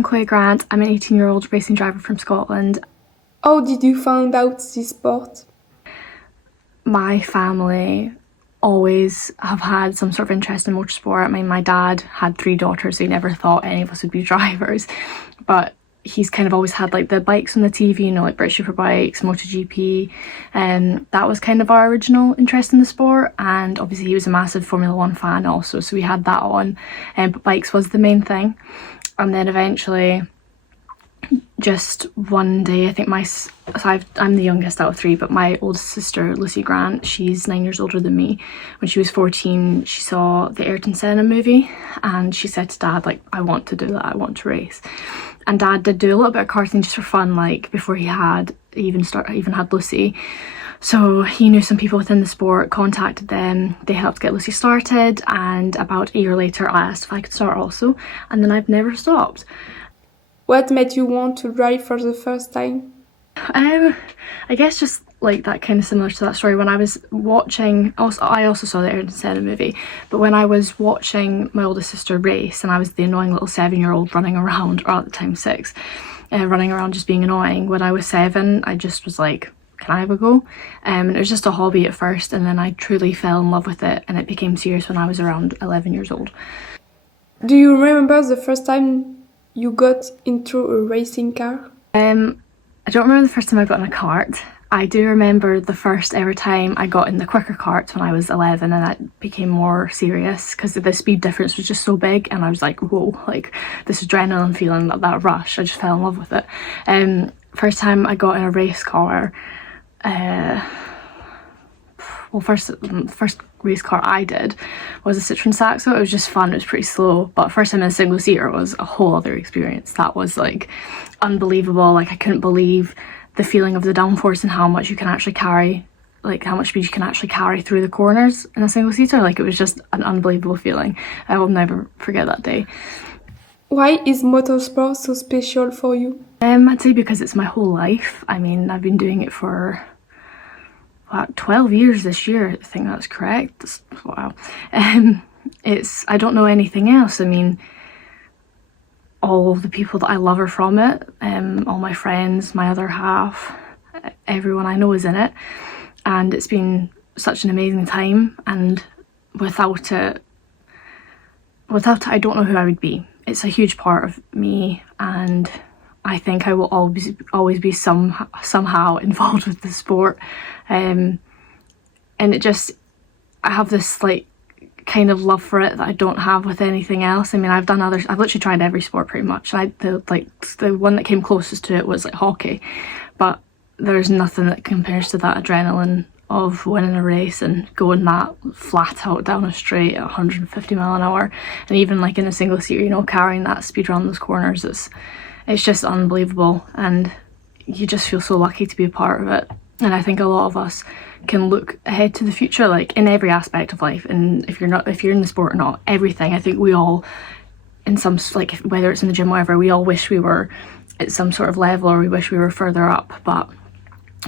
I'm Chloe Grant. I'm an 18-year-old racing driver from Scotland. How did you find out this sport? My family always have had some sort of interest in motorsport. I mean, my dad had 3 daughters, so he never thought any of us would be drivers. But he's kind of always had like the bikes on the TV, you know, like British Superbikes, MotoGP, and that was kind of our original interest in the sport. And obviously he was a massive Formula One fan also, so we had that on, but bikes was the main thing. And then eventually, just one day, I think I'm the youngest out of 3, but my oldest sister, Lucy Grant, she's 9 years older than me. When she was 14, she saw the Ayrton Senna movie and she said to Dad, like, I want to do that, I want to race. And Dad did do a little bit of karting just for fun, like before he even had Lucy. So he knew some people within the sport, contacted them, they helped get Lucy started, and about a year later I asked if I could start also, and then I've never stopped. What made you want to drive for the first time? I guess just like that, kind of similar to that story. When I was watching, I also saw the Ayrton Senna movie, but when I was watching my oldest sister race and I was the annoying little 7-year-old running around, or at the time 6, running around just being annoying, when I was 7 I just was like, can I have a go? And it was just a hobby at first, and then I truly fell in love with it and it became serious when I was around 11 years old. Do you remember the first time you got into a racing car? I don't remember the first time I got in a kart. I do remember the first ever time I got in the quicker karts when I was 11, and that became more serious because the speed difference was just so big, and I was like, whoa, like this adrenaline feeling, that rush, I just fell in love with it. First time I got in a race car, first race car I did was a Citroen Saxo. It was just fun, it was pretty slow, but first time in a single seater was a whole other experience. That was like unbelievable. Like I couldn't believe the feeling of the downforce and how much you can actually carry, like how much speed you can actually carry through the corners in a single seater. Like it was just an unbelievable feeling. I will never forget that day. Why is motorsport so special for you? I'd say because it's my whole life. I mean, I've been doing it for 12 years this year, I think that's correct. Wow. I don't know anything else. I mean, all the people that I love are from it, all my friends, my other half, everyone I know is in it, and it's been such an amazing time, and without it I don't know who I would be. It's a huge part of me, and I think I will always be somehow involved with the sport, and it just, I have this like kind of love for it that I don't have with anything else. I mean, I've literally tried every sport pretty much. The one that came closest to it was like hockey, but there's nothing that compares to that adrenaline of winning a race and going that flat out down a straight at 150 mile an hour, and even like in a single seater, you know, carrying that speed around those corners. It's just unbelievable, and you just feel so lucky to be a part of it. And I think a lot of us can look ahead to the future, like in every aspect of life, and if you're in the sport or not, everything. I think we all, in some, like whether it's in the gym or whatever, we all wish we were at some sort of level, or we wish we were further up, but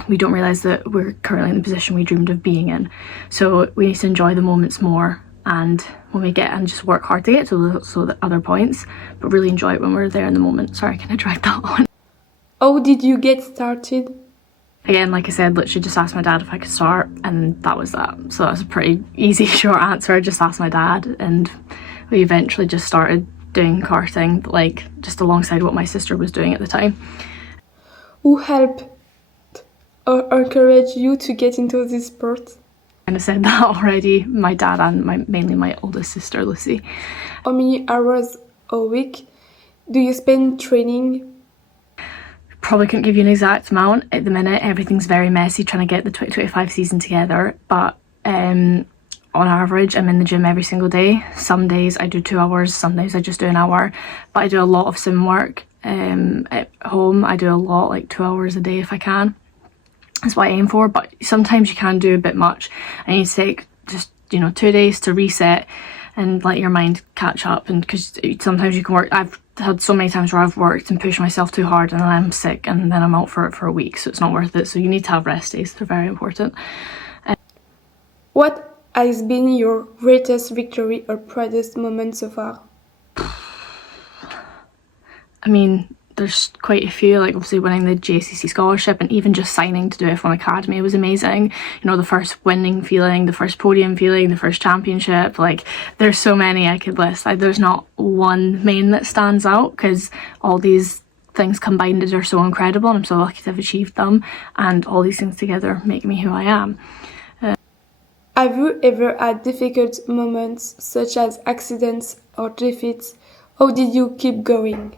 we don't realise that we're currently in the position we dreamed of being in. So we need to enjoy the moments more, and when we get, and just work hard to get to the other points, but really enjoy it when we're there in the moment. Sorry, can I drag that on? How did you get started? Again, like I said, literally just asked my dad if I could start, and that was that. So that was a pretty easy, short answer. I just asked my dad, and we eventually just started doing karting, like just alongside what my sister was doing at the time. Who helped or encouraged you to get into this sport? I kind of said that already. My dad and mainly my oldest sister, Lucy. How many hours a week do you spend training? Probably couldn't give you an exact amount at the minute. Everything's very messy trying to get the 2025 season together, but on average I'm in the gym every single day. Some days I do 2 hours, some days I just do an hour, but I do a lot of sim work at home. I do a lot, like 2 hours a day if I can. That's what I aim for, but sometimes you can do a bit much. I need to take just 2 days to reset and let your mind catch up, and because sometimes you can work. I've had so many times where I've worked and pushed myself too hard and then I'm sick and then I'm out for it for a week, so it's not worth it. So you need to have rest days, they're very important. What has been your greatest victory or proudest moment so far? I mean, there's quite a few, like obviously winning the JCC scholarship and even just signing to do F1 Academy was amazing. You know, the first winning feeling, the first podium feeling, the first championship, like there's so many I could list. Like there's not one main that stands out because all these things combined are so incredible and I'm so lucky to have achieved them, and all these things together make me who I am. Have you ever had difficult moments such as accidents or defeats? How did you keep going?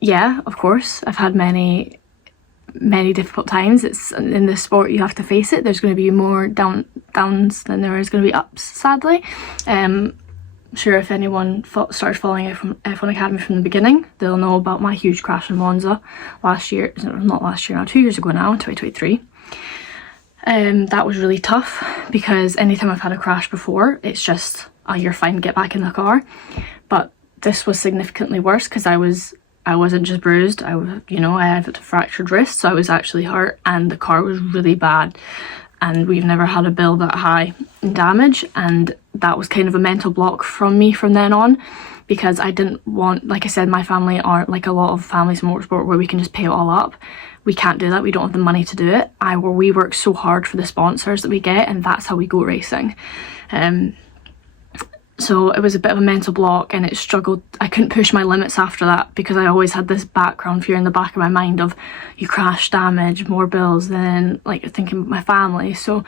Yeah, of course. I've had many difficult times. It's in this sport, you have to face it. There's going to be more downs than there is going to be ups, sadly. I'm sure if anyone started following F1 Academy from the beginning, they'll know about my huge crash in Monza last year. Not last year now, 2 years ago now, in 2023. That was really tough because anytime I've had a crash before, it's just, oh, you're fine, get back in the car. But this was significantly worse because I wasn't just bruised. I had a fractured wrist, so I was actually hurt, and the car was really bad. And we've never had a bill that high in damage, and that was kind of a mental block from me from then on, because I didn't want, like I said, my family aren't like a lot of families in motorsport where we can just pay it all up. We can't do that. We don't have the money to do it. We work so hard for the sponsors that we get, and that's how we go racing. So it was a bit of a mental block, and it struggled. I couldn't push my limits after that because I always had this background fear in the back of my mind of you crash, damage, more bills, then like thinking about my family. So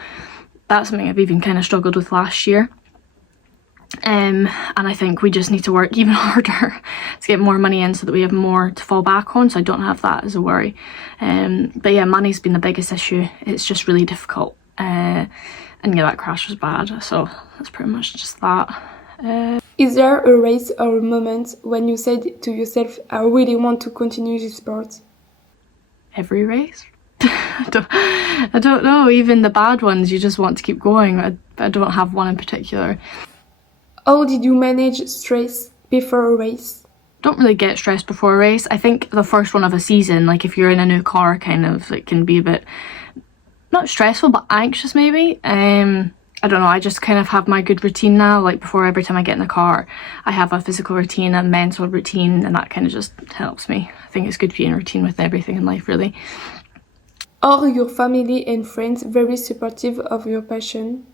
that's something I've even kind of struggled with last year. And I think we just need to work even harder to get more money in so that we have more to fall back on, so I don't have that as a worry. But yeah, money's been the biggest issue. It's just really difficult. And yeah, that crash was bad, so that's pretty much just that. Is there a race or a moment when you said to yourself, I really want to continue this sport? Every race? I don't know. Even the bad ones, you just want to keep going. I don't have one in particular. How did you manage stress before a race? Don't really get stressed before a race. I think the first one of a season, like if you're in a new car, kind of, it can be a bit, not stressful, but anxious maybe. I don't know, I just kind of have my good routine now. Like before every time I get in the car, I have a physical routine, a mental routine, and that kind of just helps me. I think it's good to be in routine with everything in life, really. Are your family and friends very supportive of your passion?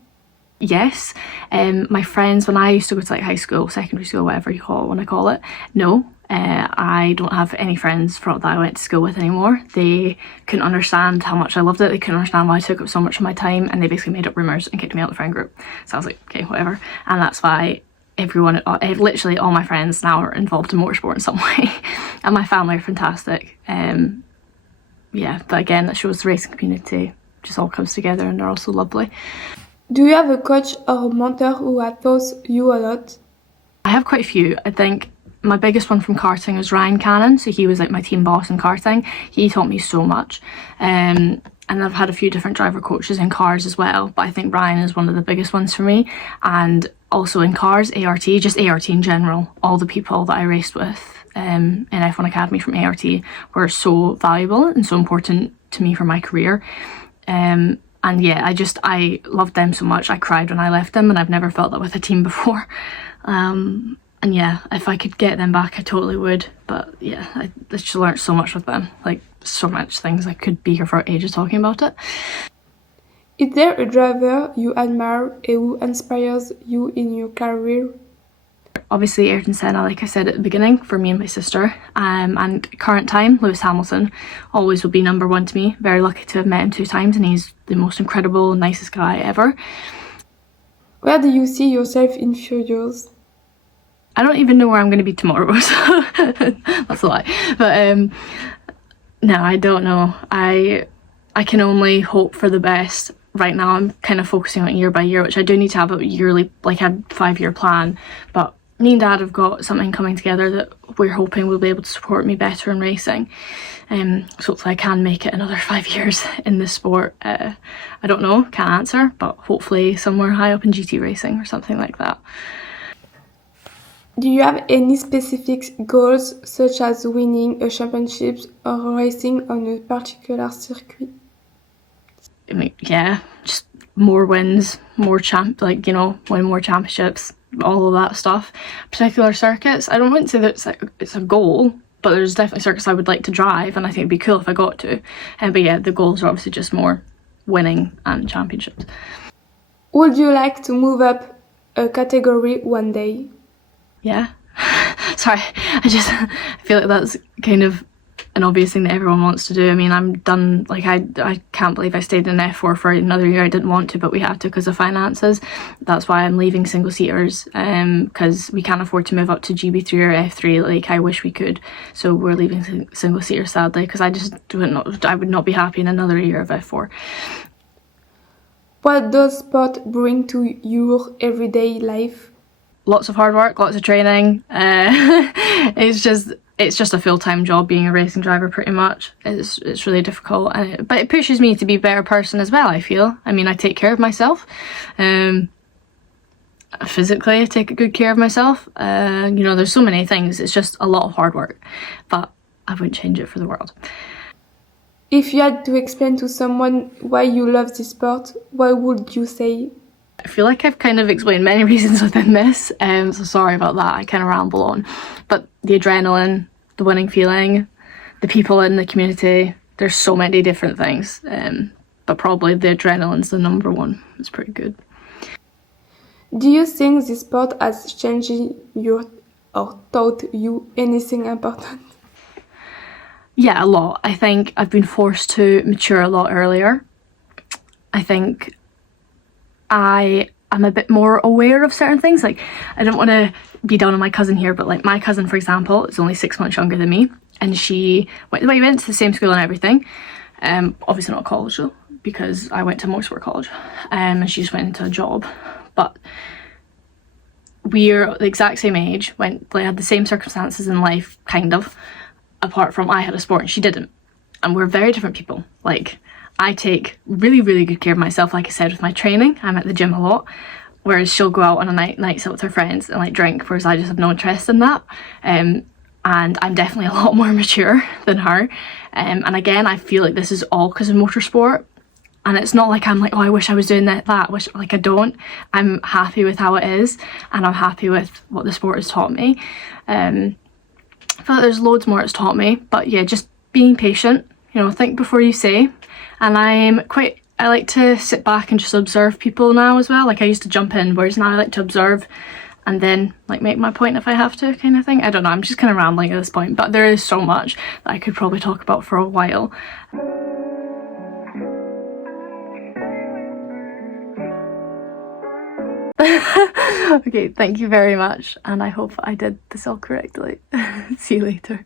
Yes. My friends, when I used to go to like high school, secondary school, whatever you want to call it, no. I don't have any friends that I went to school with anymore. They couldn't understand how much I loved it. They couldn't understand why I took up so much of my time, and they basically made up rumours and kicked me out of the friend group. So I was like, okay, whatever. And that's why literally all my friends now are involved in motorsport in some way. And my family are fantastic. Yeah, but again, that shows the racing community just all comes together, and they're also lovely. Do you have a coach or a mentor who has taught you a lot? I have quite a few. I think my biggest one from karting was Ryan Cannon. So he was like my team boss in karting. He taught me so much. And I've had a few different driver coaches in cars as well, but I think Ryan is one of the biggest ones for me. And also in cars, ART, just ART in general, all the people that I raced with in F1 Academy from ART were so valuable and so important to me for my career. And yeah, I loved them so much. I cried when I left them, and I've never felt that with a team before. And yeah, if I could get them back, I totally would. But yeah, I just learned so much with them. Like, so much things. I could be here for ages talking about it. Is there a driver you admire and who inspires you in your career? Obviously, Ayrton Senna, like I said at the beginning, for me and my sister. And current time, Lewis Hamilton always will be number one to me. Very lucky to have met him 2 times, and he's the most incredible, nicest guy ever. Where do you see yourself in few years? I don't even know where I'm going to be tomorrow, so that's a lie. But no, I don't know. I can only hope for the best. Right now, I'm kind of focusing on year by year, which I do need to have a yearly, like a 5-year plan. But me and Dad have got something coming together that we're hoping will be able to support me better in racing. So hopefully I can make it another 5 years in this sport. I don't know, can't answer, but hopefully somewhere high up in GT racing or something like that. Do you have any specific goals, such as winning a championship or racing on a particular circuit? I mean, yeah, just more wins, more win more championships. all of that stuff. Particular circuits, I wouldn't say that it's a goal, but there's definitely circuits I would like to drive, and I think it'd be cool if I got to. But yeah, the goals are obviously just more winning and championships. Would you like to move up a category one day? Yeah. Sorry, I feel like that's kind of an obvious thing that everyone wants to do. I mean, I'm done, like I can't believe I stayed in F4 for another year. I didn't want to, but we had to because of finances. That's why I'm leaving single seaters, because we can't afford to move up to GB3 or F3 like I wish we could. So we're leaving single seaters, sadly, because I would not be happy in another year of F4. What does sport bring to your everyday life? Lots of hard work, lots of training. It's just a full-time job being a racing driver, pretty much. It's really difficult, but it pushes me to be a better person as well, I feel. I mean, I take care of myself. Physically, I take good care of myself. There's so many things. It's just a lot of hard work, but I wouldn't change it for the world. If you had to explain to someone why you love this sport, what would you say? I feel like I've kind of explained many reasons within this, so sorry about that, I kind of ramble on. But the adrenaline, the winning feeling, the people in the community, there's so many different things, but probably the adrenaline's the number one. It's pretty good. Do you think this sport has changed you or taught you anything important? Yeah, a lot. I think I've been forced to mature a lot earlier. I think I am a bit more aware of certain things. Like, I don't want to be down on my cousin here, but like my cousin, for example, is only 6 months younger than me, and we went to the same school and everything. Obviously not college though, because I went to motorsport college, and she just went into a job. But we're the exact same age, had the same circumstances in life, kind of, apart from I had a sport and she didn't. And we're very different people. Like, I take really, really good care of myself, like I said, with my training. I'm at the gym a lot, whereas she'll go out on a nights out with her friends and like drink, whereas I just have no interest in that. And I'm definitely a lot more mature than her. And again, I feel like this is all because of motorsport. And it's not like I'm like, oh, I wish I was doing that. Which, like, I don't. I'm happy with how it is, and I'm happy with what the sport has taught me. I feel like there's loads more it's taught me, but yeah, just being patient, think before you say. And I like to sit back and just observe people now as well. Like, I used to jump in, whereas now I like to observe and then like make my point if I have to, kind of thing. I don't know, I'm just kind of rambling at this point, but there is so much that I could probably talk about for a while. Okay, thank you very much, and I hope I did this all correctly. See you later.